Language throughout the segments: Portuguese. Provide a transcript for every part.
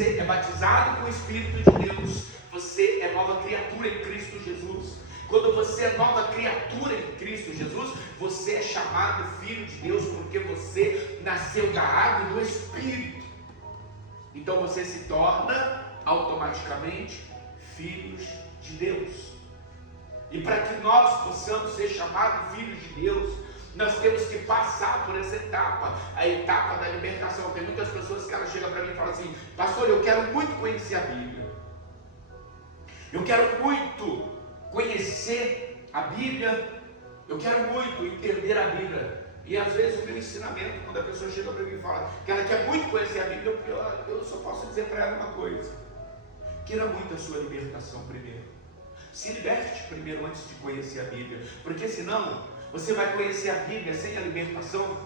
você é batizado com o Espírito de Deus, você é nova criatura em Cristo Jesus. Quando você é nova criatura em Cristo Jesus, você é chamado filho de Deus, porque você nasceu da água e do Espírito. Então você se torna automaticamente filhos de Deus. E para que nós possamos ser chamados filhos de Deus, nós temos que passar por essa etapa, a etapa da libertação. Tem muitas pessoas que elas chegam para mim e falam assim: pastor, eu quero muito conhecer a Bíblia, eu quero muito conhecer a Bíblia, eu quero muito entender a Bíblia. E às vezes o meu ensinamento, quando a pessoa chega para mim e fala que ela quer muito conhecer a Bíblia, eu só posso dizer para ela uma coisa: queira muito a sua libertação primeiro. Se liberte primeiro antes de conhecer a Bíblia, porque senão você vai conhecer a Bíblia sem a libertação.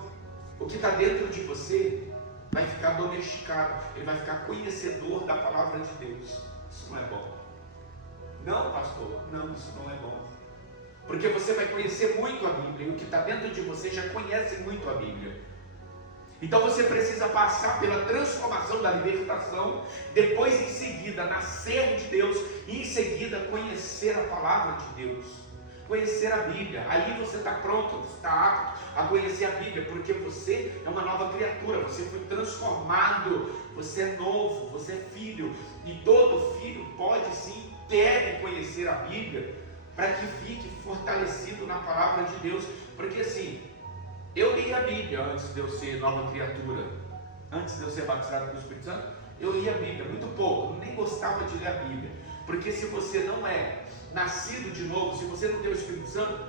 O que está dentro de você vai ficar domesticado, ele vai ficar conhecedor da palavra de Deus. Isso não é bom. Não, pastor, não, isso não é bom. Porque você vai conhecer muito a Bíblia, e o que está dentro de você já conhece muito a Bíblia. Então você precisa passar pela transformação da libertação, depois em seguida nascer de Deus, e em seguida conhecer a palavra de Deus, conhecer a Bíblia. Aí você está pronto, você está apto a conhecer a Bíblia, porque você é uma nova criatura, você foi transformado, você é novo, você é filho, e todo filho pode sim, deve conhecer a Bíblia, para que fique fortalecido na palavra de Deus. Porque assim, eu li a Bíblia antes de eu ser nova criatura, antes de eu ser batizado com o Espírito Santo, eu li a Bíblia, muito pouco, nem gostava de ler a Bíblia, porque se você não é nascido de novo, se você não tem o Espírito Santo,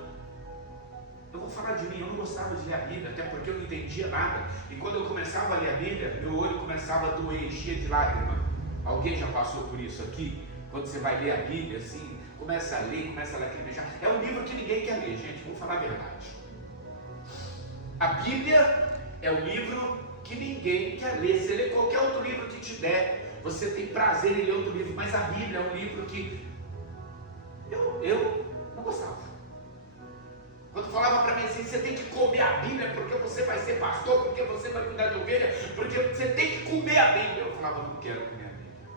eu vou falar de mim, eu não gostava de ler a Bíblia, até porque eu não entendia nada, e quando eu começava a ler a Bíblia, meu olho começava a doer, enchia de lágrima. Alguém já passou por isso aqui? Quando você vai ler a Bíblia, assim, começa a ler, começa a lacrimejar. É um livro que ninguém quer ler, gente, vou falar a verdade. A Bíblia é um livro que ninguém quer ler. Você lê qualquer outro livro que te der, você tem prazer em ler outro livro, mas a Bíblia é um livro que eu não gostava. Quando falava para mim assim, você tem que comer a Bíblia porque você vai ser pastor, porque você vai cuidar de ovelha, porque você tem que comer a Bíblia. Eu falava, não quero comer a Bíblia,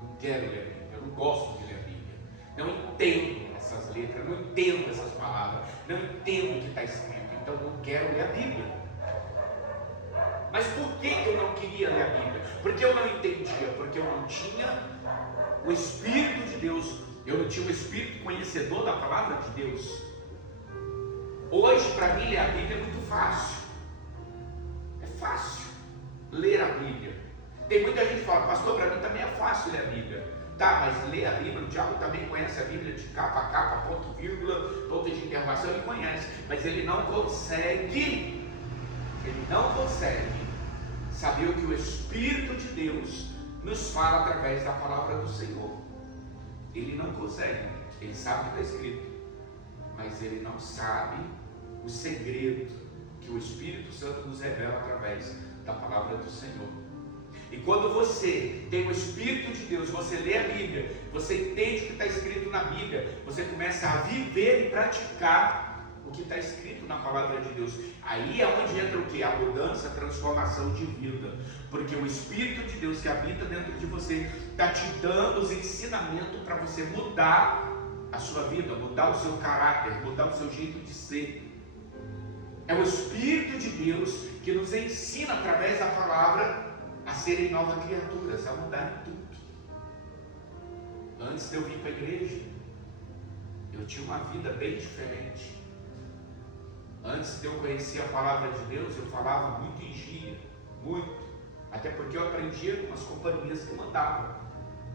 não quero ler a Bíblia, eu não gosto de ler a Bíblia, não entendo essas letras, não entendo essas palavras, não entendo o que está escrito, então não quero ler a Bíblia. Mas por que eu não queria ler a Bíblia? Porque eu não entendia, porque eu não tinha o Espírito de Deus, eu não tinha o Espírito conhecedor da palavra de Deus. Hoje, para mim, ler a Bíblia é muito fácil. É fácil ler a Bíblia. Tem muita gente que fala, pastor, para mim também é fácil ler a Bíblia. Tá, mas ler a Bíblia, o diabo também conhece a Bíblia de capa a capa, ponto, vírgula, ponto de interrogação, ele conhece. Mas ele não consegue saber o que o Espírito de Deus nos fala através da palavra do Senhor. Ele não consegue. Ele sabe o que está escrito, mas ele não sabe o segredo que o Espírito Santo nos revela através da palavra do Senhor. E quando você tem o Espírito de Deus, você lê a Bíblia, você entende o que está escrito na Bíblia, você começa a viver e praticar o que está escrito na palavra de Deus. Aí é onde entra o que? A mudança, a transformação de vida. Porque o Espírito de Deus que habita dentro de você está te dando os ensinamentos para você mudar a sua vida, mudar o seu caráter, mudar o seu jeito de ser. É o Espírito de Deus que nos ensina através da palavra a serem novas criaturas, a mudarem tudo. Antes de eu vir para a igreja, eu tinha uma vida bem diferente. Antes de eu conhecer a palavra de Deus, eu falava muito em gíria, muito. Até porque eu aprendia com as companhias que mandavam.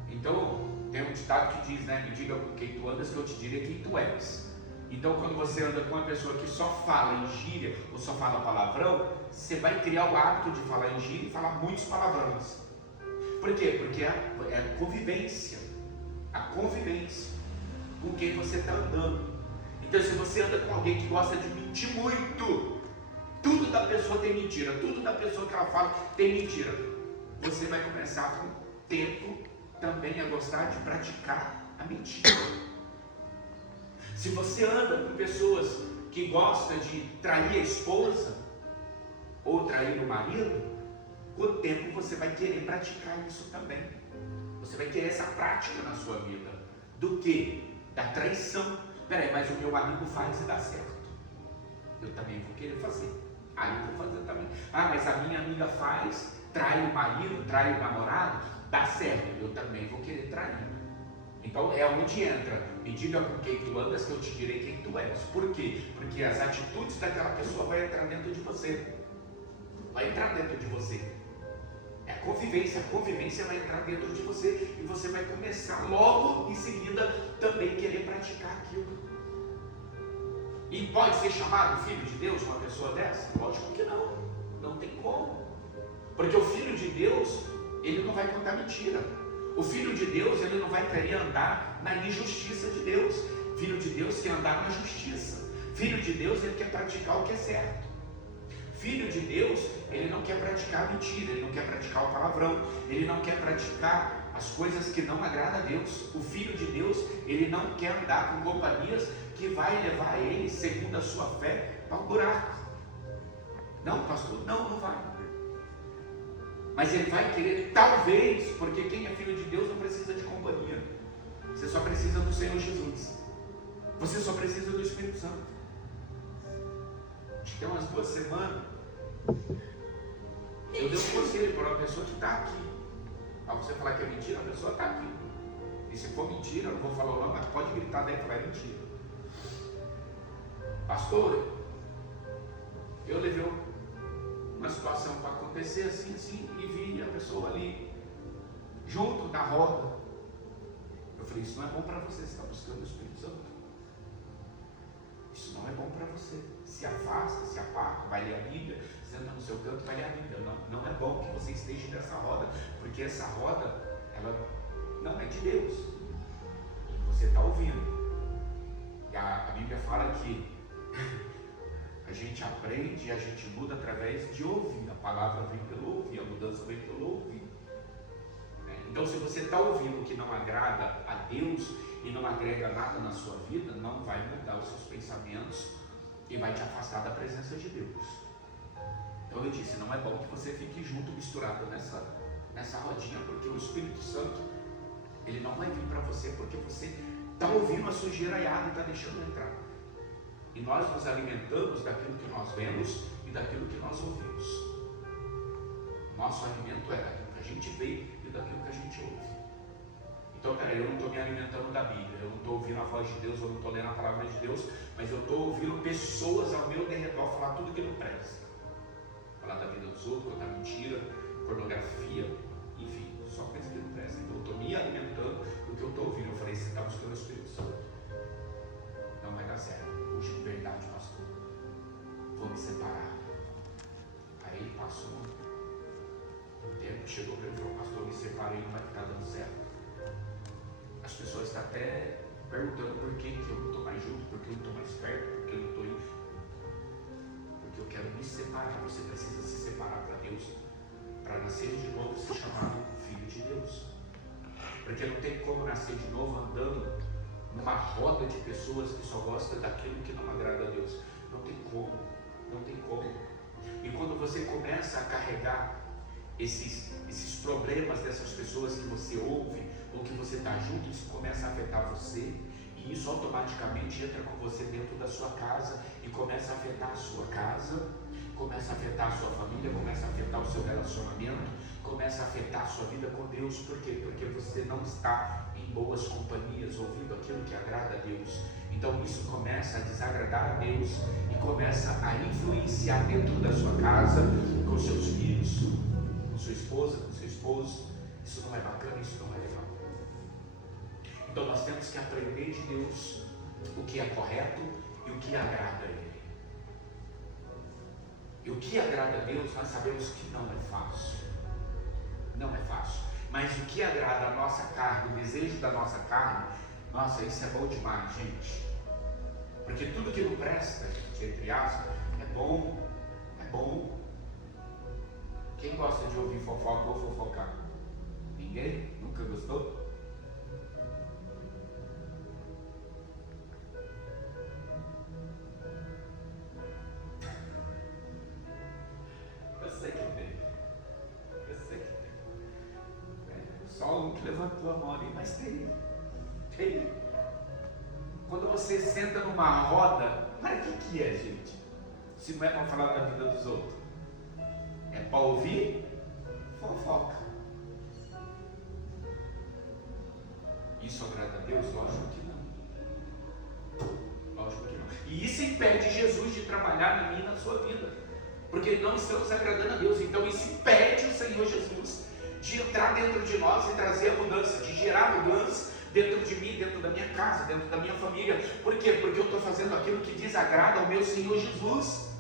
Então, tem um ditado que diz, né? Me diga com quem tu andas que eu te direi quem tu és. Então, quando você anda com uma pessoa que só fala em gíria ou só fala palavrão, você vai criar o hábito de falar em gíria e falar muitos palavrões. Por quê? Porque é a convivência. A convivência com quem você está andando. Então, se você anda com alguém que gosta de mentir muito, tudo da pessoa tem mentira, tudo da pessoa que ela fala tem mentira, você vai começar com o tempo também a gostar de praticar a mentira. Se você anda com pessoas que gostam de trair a esposa ou trair o marido, com o tempo você vai querer praticar isso também. Você vai querer essa prática na sua vida. Do que? Da traição. Peraí, mas o meu amigo faz e dá certo. Eu também vou querer fazer. Eu vou fazer também. Mas a minha amiga faz, trai o marido, trai o namorado, dá certo. Eu também vou querer trair. Então é onde entra. Me diga com quem tu andas que eu te direi quem tu és. Por quê? Porque as atitudes daquela pessoa vão entrar dentro de você. Vai entrar dentro de você. É a convivência vai entrar dentro de você e você vai começar logo em seguida também querer praticar aquilo. E pode ser chamado filho de Deus uma pessoa dessa? Lógico que não. Não tem como. Porque o filho de Deus, ele não vai contar mentira. O filho de Deus, ele não vai querer andar na injustiça de Deus. Filho de Deus quer andar na justiça. Filho de Deus, ele quer praticar o que é certo. Filho de Deus, ele não quer praticar a mentira, ele não quer praticar o palavrão, ele não quer praticar as coisas que não agradam a Deus. O filho de Deus, ele não quer andar com companhias que vai levar ele, segundo a sua fé, para o buraco. Não, pastor, não vai. Mas ele vai querer, talvez, porque quem é filho de Deus não precisa de companhia. Você só precisa do Senhor Jesus. Você só precisa do Espírito Santo. Acho que tem umas 2 semanas, eu dei um conselho para uma pessoa que está aqui. Para você falar que é mentira, a pessoa está aqui. E se for mentira, eu não vou falar o nome, mas pode gritar daí que é mentira. Pastor, eu levei uma situação para acontecer assim, e vi a pessoa ali, junto na roda. Eu falei, isso não é bom para você, você está buscando o Espírito Santo. Isso não é bom para você. Se afasta, se aparta, vai ler a Bíblia, senta no seu canto, vai ler a Bíblia. Não é bom que você esteja nessa roda, porque essa roda, ela não é de Deus. Você está ouvindo. E a Bíblia fala que a gente aprende e a gente muda através de ouvir. A palavra vem pelo ouvir, a mudança vem pelo ouvir. Então, se você está ouvindo o que não agrada a Deus e não agrega nada na sua vida, não vai mudar os seus pensamentos e vai te afastar da presença de Deus. Então eu disse, não é bom que você fique junto, misturado nessa rodinha, porque o Espírito Santo, ele não vai vir para você, porque você está ouvindo a sujeira e está deixando entrar. E nós nos alimentamos daquilo que nós vemos e daquilo que nós ouvimos. Nosso alimento é daquilo que a gente vê e daquilo que a gente ouve. Então, peraí, eu não estou me alimentando da Bíblia, eu não estou ouvindo a voz de Deus, eu não estou lendo a palavra de Deus, mas eu estou ouvindo pessoas ao meu derredor falar tudo que não presta. Falar da vida dos outros, contar mentira, pornografia, enfim, só coisa que não presta. Então eu estou me alimentando do que eu estou ouvindo. Eu falei, você está buscando o Espírito Santo. Não vai dar certo. Puxa, de verdade, pastor, vou me separar. Aí passou um tempo, chegou para ele e falou, pastor, eu me separei, não vai ficar dando certo. As pessoas estão até perguntando por que eu não estou mais junto, por que eu não estou mais perto, por que eu não estou indo. Porque eu quero me separar. Você precisa se separar para Deus, para nascer de novo, ser chamado filho de Deus. Porque não tem como nascer de novo andando numa roda de pessoas que só gostam daquilo que não agrada a Deus. Não tem como, não tem como. E quando você começa a carregar esses problemas dessas pessoas que você ouve, ou que você está junto, isso começa a afetar você, e isso automaticamente entra com você dentro da sua casa, e começa a afetar a sua casa, começa a afetar a sua família, começa a afetar o seu relacionamento, começa a afetar a sua vida com Deus. Por quê? Porque você não está em boas companhias, ouvindo aquilo que agrada a Deus. Então isso começa a desagradar a Deus, e começa a influenciar dentro da sua casa, com seus filhos, com sua esposa, com seu esposo. Isso não é bacana, isso não é legal. Então nós temos que aprender de Deus o que é correto e o que agrada a Ele. E o que agrada a Deus, nós sabemos que não é fácil. Não é fácil. Mas o que agrada a nossa carne, o desejo da nossa carne, nossa, isso é bom demais, gente. Porque tudo que não presta, entre aspas, é bom. É bom. Quem gosta de ouvir fofoca ou fofocar? Ninguém? Nunca gostou? Eu sei que tem. só um que levantou a mão ali, mas tem. Quando você senta numa roda, para que é, gente? Se não é para falar da vida dos outros, é para ouvir fofoca. Isso agrada a Deus? Lógico que não. Lógico que não. E isso impede Jesus de trabalhar na minha e na sua vida, porque não estamos agradando a Deus. Então isso impede o Senhor Jesus de entrar dentro de nós e trazer a mudança, de gerar mudança dentro de mim, dentro da minha casa, dentro da minha família. Por quê? Porque eu estou fazendo aquilo que desagrada ao meu Senhor Jesus.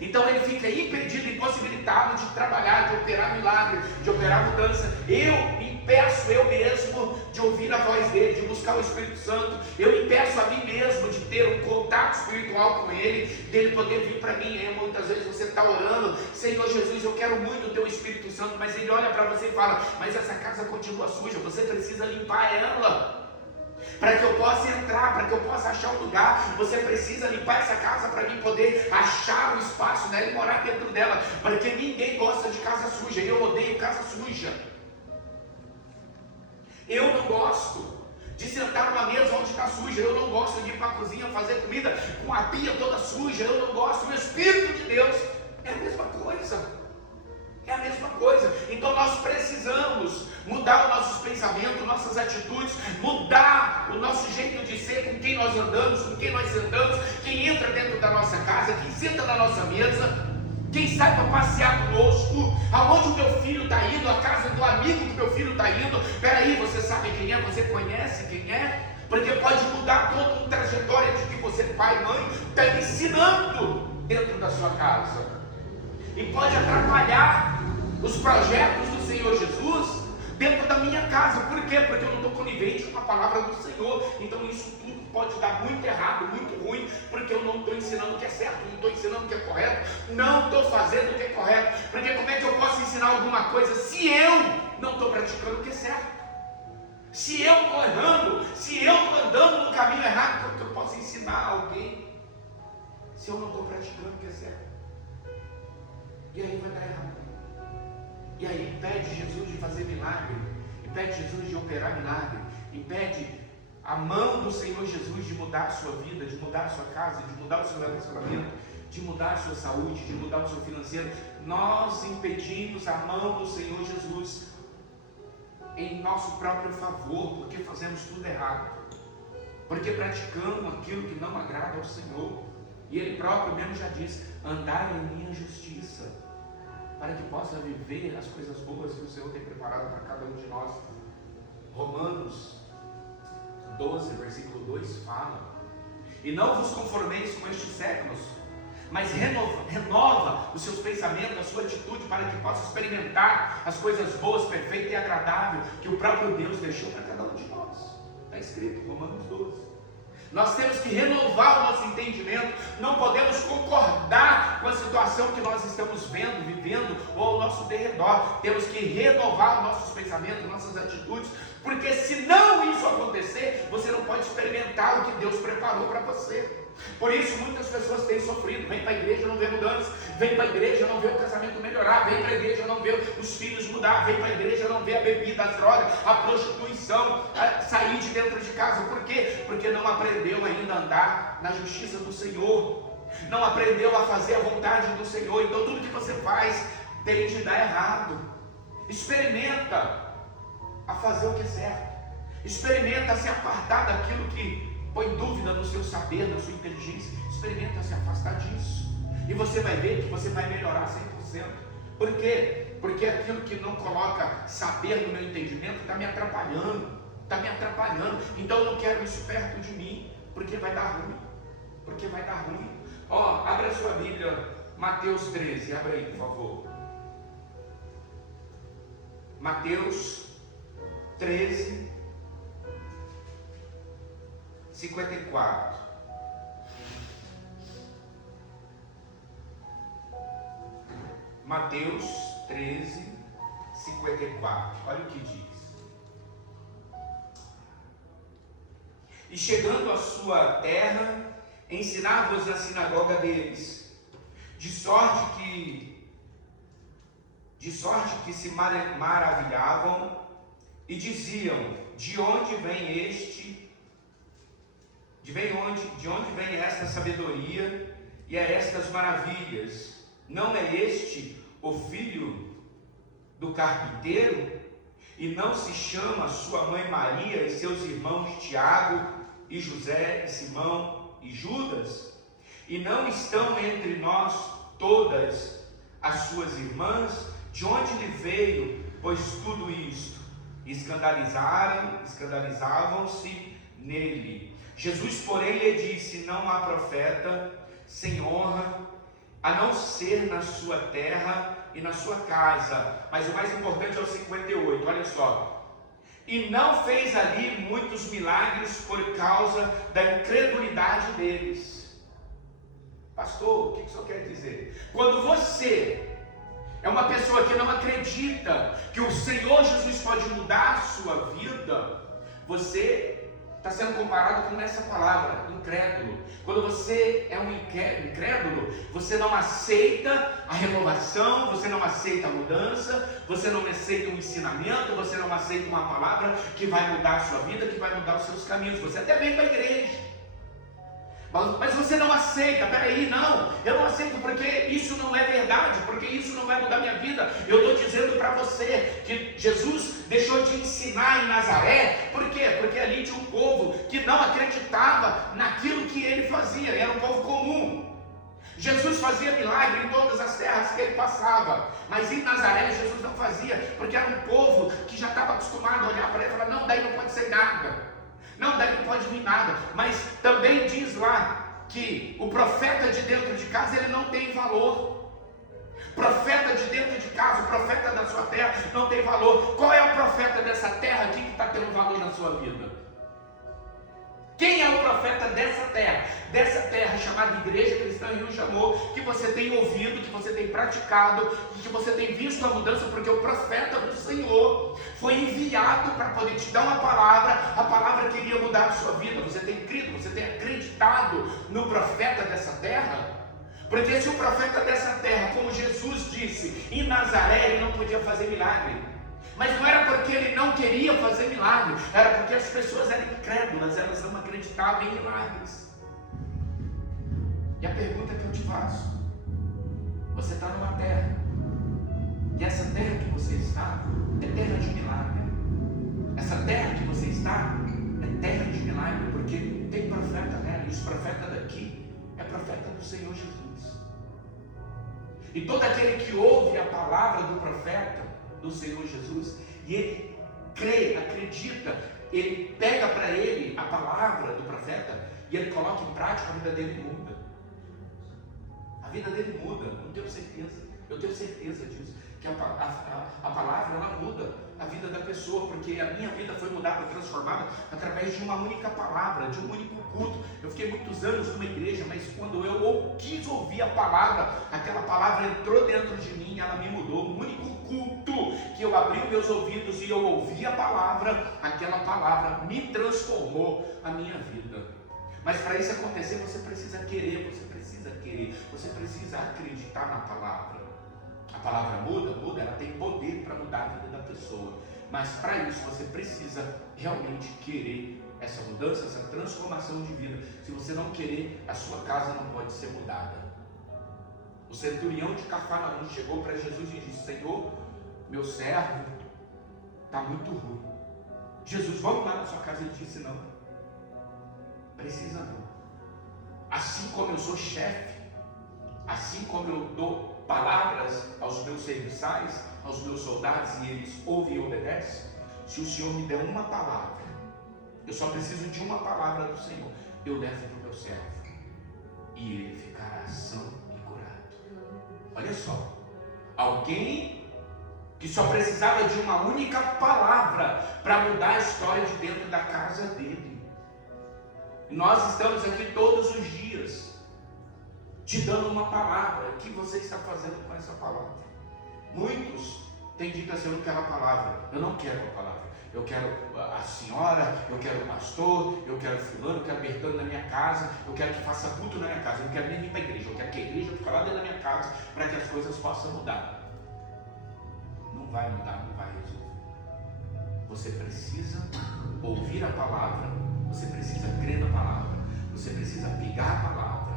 Então ele fica impedido, impossibilitado de trabalhar, de operar milagre, de operar mudança. Eu impeço eu mesmo de ouvir a voz dele, de buscar o Espírito Santo. Eu impeço a mim mesmo de ter um contato espiritual com ele, dele poder vir para mim. E muitas vezes você está orando: Senhor Jesus, eu quero muito o teu Espírito Santo, mas ele olha para você e fala: mas essa casa continua suja, você precisa limpar ela. Para que eu possa entrar, para que eu possa achar um lugar, você precisa limpar essa casa para mim poder achar um espaço nela e morar dentro dela. Porque ninguém gosta de casa suja. Eu odeio casa suja. Eu não gosto de sentar numa mesa onde está suja. Eu não gosto de ir para a cozinha fazer comida com a pia toda suja. Eu não gosto. O Espírito de Deus é a mesma coisa. É a mesma coisa. Então nós precisamos mudar os nossos pensamentos, nossas atitudes, mudar o nosso jeito de ser, com quem nós andamos, com quem nós sentamos, quem entra dentro da nossa casa, quem senta na nossa mesa, quem sai para passear conosco, aonde o meu filho está indo, a casa do amigo que meu filho está indo. Peraí, você sabe quem é? Você conhece quem é? Porque pode mudar toda a trajetória de que você, pai e mãe, está ensinando dentro da sua casa. E pode atrapalhar os projetos do Senhor Jesus dentro da minha casa. Por quê? Porque eu não estou conivente com a palavra do Senhor. Então isso tudo pode dar muito errado, muito ruim, porque eu não estou ensinando o que é certo, não estou ensinando o que é correto, não estou fazendo o que é correto. Porque como é que eu posso ensinar alguma coisa se eu não estou praticando o que é certo? Se eu estou errando, se eu estou andando no caminho errado, como que eu posso ensinar alguém se eu não estou praticando o que é certo? E aí vai dar errado. E aí impede Jesus de fazer milagre, impede Jesus de operar milagre, impede a mão do Senhor Jesus de mudar a sua vida, de mudar a sua casa, de mudar o seu relacionamento, de mudar a sua saúde, de mudar o seu financeiro. Nós impedimos a mão do Senhor Jesus em nosso próprio favor, porque fazemos tudo errado, porque praticamos aquilo que não agrada ao Senhor. E Ele próprio mesmo já diz: andai em minha justiça, para que possa viver as coisas boas que o Senhor tem preparado para cada um de nós. Romanos 12, versículo 2 fala: e não vos conformeis com estes séculos, mas renova os seus pensamentos, a sua atitude, para que possa experimentar as coisas boas, perfeitas e agradáveis que o próprio Deus deixou para cada um de nós. Está escrito em Romanos 12. Nós temos que renovar o nosso entendimento. Não podemos concordar com a situação que nós estamos vendo, vivendo, ou ao nosso derredor. Temos que renovar os nossos pensamentos, nossas atitudes, porque se não isso acontecer, você não pode experimentar o que Deus preparou para você. Por isso muitas pessoas têm sofrido. Vem para a igreja, não vê mudança. Vem para a igreja, não vê o casamento melhorar. Vem para a igreja, não vê os filhos mudar. Vem para a igreja, não vê a bebida, as drogas, a prostituição, sair de dentro de casa. Por quê? Porque não aprendeu ainda a andar na justiça do Senhor, não aprendeu a fazer a vontade do Senhor. Então tudo que você faz tem de dar errado. Experimenta a fazer o que é certo. Experimenta se apartar daquilo que põe dúvida no seu saber, na sua inteligência. Experimenta se afastar disso, e você vai ver que você vai melhorar 100%. Por quê? Porque aquilo que não coloca saber no meu entendimento está me atrapalhando. Então eu não quero isso perto de mim, porque vai dar ruim. Ó, abra a sua Bíblia, Mateus 13, abra aí, por favor. Mateus 13, 54. Mateus 13, 54. Olha o que diz. E chegando à sua terra, ensinava-os na sinagoga deles, de sorte que se maravilhavam e diziam: de onde vem de onde vem esta sabedoria e estas maravilhas? Não é este o filho do carpinteiro? E não se chama sua mãe Maria e seus irmãos Tiago e José e Simão e Judas? E não estão entre nós todas as suas irmãs? De onde lhe veio, pois, tudo isto? Escandalizavam-se nele. Jesus, porém, lhe disse: não há profeta sem honra, a não ser na sua terra e na sua casa. Mas o mais importante é o 58, olha só. E não fez ali muitos milagres por causa da incredulidade deles. Pastor, o que isso quer dizer? Quando você é uma pessoa que não acredita que o Senhor Jesus pode mudar a sua vida, você está sendo comparado com essa palavra, incrédulo. Quando você é um incrédulo, você não aceita a renovação, você não aceita a mudança, você não aceita um ensinamento, você não aceita uma palavra que vai mudar a sua vida, que vai mudar os seus caminhos. Você até vem para a igreja, mas você não aceita. Peraí, não, eu não aceito porque isso não é verdade, porque isso não vai mudar minha vida. Eu estou dizendo para você que Jesus deixou de ensinar em Nazaré. Por quê? Porque ali tinha um povo que não acreditava naquilo que ele fazia, era um povo comum. Jesus fazia milagre em todas as terras que ele passava, mas em Nazaré Jesus não fazia, porque era um povo que já estava acostumado a olhar para ele e falar: não, daí não pode ser nada. Não, daí não pode vir nada. Mas também diz lá que o profeta de dentro de casa, ele não tem valor. Profeta de dentro de casa, o profeta da sua terra não tem valor. Qual é o profeta dessa terra aqui que está tendo valor na sua vida? Quem é o profeta dessa terra? Dessa terra chamada Igreja Cristã em Rio Jamor, que você tem ouvido, que você tem praticado, e que você tem visto a mudança, porque o profeta do Senhor foi enviado para poder te dar uma palavra, a palavra que iria mudar a sua vida. Você tem crido, você tem acreditado no profeta dessa terra? Porque se o profeta dessa terra, como Jesus disse, em Nazaré ele não podia fazer milagre, mas não era porque ele não queria fazer milagre, era porque as pessoas eram incrédulas, elas não acreditavam em milagres. E a pergunta que eu te faço: você está numa terra, e essa terra que você está é terra de milagre. Essa terra que você está é terra de milagre, porque tem profeta nela, e os profetas daqui é profeta do Senhor Jesus. E todo aquele que ouve a palavra do profeta do Senhor Jesus, e ele crê, acredita, ele pega para ele a palavra do profeta e ele coloca em prática, a vida dele muda. A vida dele muda, eu tenho certeza disso, que a palavra ela muda a vida da pessoa, porque a minha vida foi mudada, transformada através de uma única palavra, de um único culto. Eu fiquei muitos anos numa igreja, mas quando eu quis ouvir a palavra, aquela palavra entrou dentro de mim, ela me mudou. Um único culto que eu abri os meus ouvidos e eu ouvi a palavra, aquela palavra me transformou a minha vida. Mas para isso acontecer, você precisa querer, você precisa acreditar na palavra. A palavra muda, ela tem poder para mudar a vida da pessoa, mas para isso você precisa realmente querer essa mudança, essa transformação de vida. Se você não querer, a sua casa não pode ser mudada. O centurião de Cafarnaum chegou para Jesus e disse: Senhor, meu servo está muito ruim. Jesus, vamos lá na sua casa. Ele disse: não, precisa não. Assim como eu sou chefe, assim como eu dou palavras aos meus serviçais, aos meus soldados, e eles ouvem e obedecem, se o Senhor me der uma palavra, eu só preciso de uma palavra do Senhor, eu levo para o meu servo e ele ficará são e curado. Olha só, alguém que só precisava de uma única palavra para mudar a história de dentro da casa dele. E nós estamos aqui todos os dias te dando uma palavra. O que você está fazendo com essa palavra? Muitos têm dito assim: eu não quero a palavra, eu não quero a palavra, eu quero a senhora, eu quero o pastor, eu quero fulano, eu quero Bertano na minha casa, eu quero que faça culto na minha casa, eu não quero nem vir para a igreja, eu quero que a igreja fique lá dentro da minha casa para que as coisas possam mudar. Não vai mudar, não vai resolver. Você precisa ouvir a palavra, você precisa crer na palavra, você precisa pegar a palavra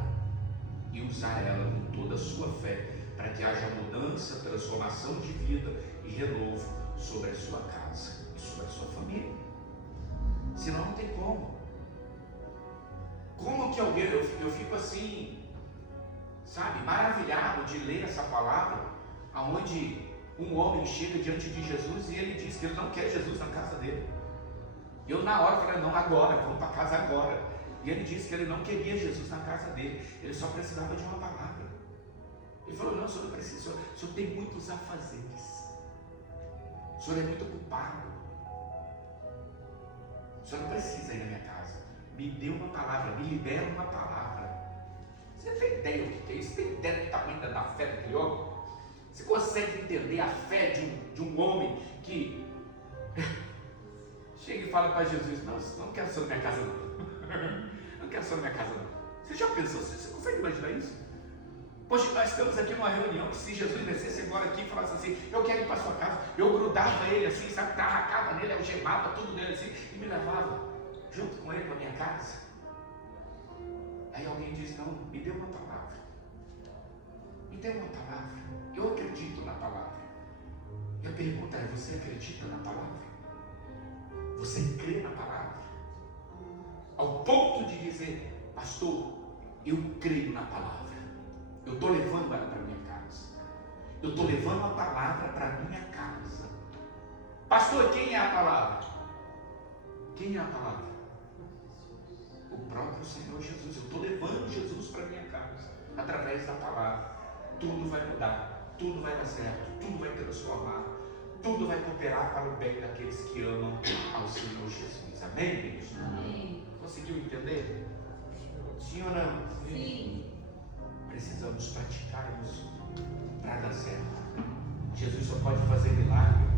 e usar ela com toda a sua fé, para que haja mudança, transformação de vida e renovo sobre a sua casa e sobre a sua família. Senão não tem como. Como que alguém, eu fico assim, sabe, maravilhado de ler essa palavra, aonde um homem chega diante de Jesus e ele diz que ele não quer Jesus na casa dele. Eu na hora falei, não, agora, vamos para casa agora. E ele disse que ele não queria Jesus na casa dele, ele só precisava de uma palavra. Ele falou, não, o senhor não precisa, o senhor tem muitos afazeres, o senhor é muito ocupado, o senhor não precisa ir na minha casa, me dê uma palavra, me libera uma palavra. Você tem ideia do que é isso? Tem ideia do tamanho da fé daquele homem? Você consegue entender a fé de um homem que chega e fala para Jesus, não quero ser na minha casa não, não quero ser na minha casa não. Você já pensou, você consegue imaginar isso? Poxa, nós estamos aqui numa reunião que se Jesus descesse agora aqui e falasse assim, eu quero ir para a sua casa, eu grudava ele assim, sabe, tarracava nele, algemava tudo dele assim e me levava junto com ele para a minha casa. Aí alguém diz, não, me dê uma palavra, me dê uma palavra, eu acredito na palavra. E a pergunta é, você acredita na palavra? Você crê na palavra? Ao ponto de dizer, pastor, eu creio na palavra. Eu estou levando ela para minha casa. Eu estou levando a palavra para minha casa. Pastor, quem é a palavra? Quem é a palavra? O próprio Senhor Jesus. Eu estou levando Jesus para minha casa através da palavra. Tudo vai mudar, tudo vai dar certo, tudo vai transformar, tudo vai cooperar para o bem daqueles que amam ao Senhor Jesus. Amém, queridos? Amém. Conseguiu entender? Sim ou não? Sim. Precisamos praticar isso para dar certo. Jesus só pode fazer milagre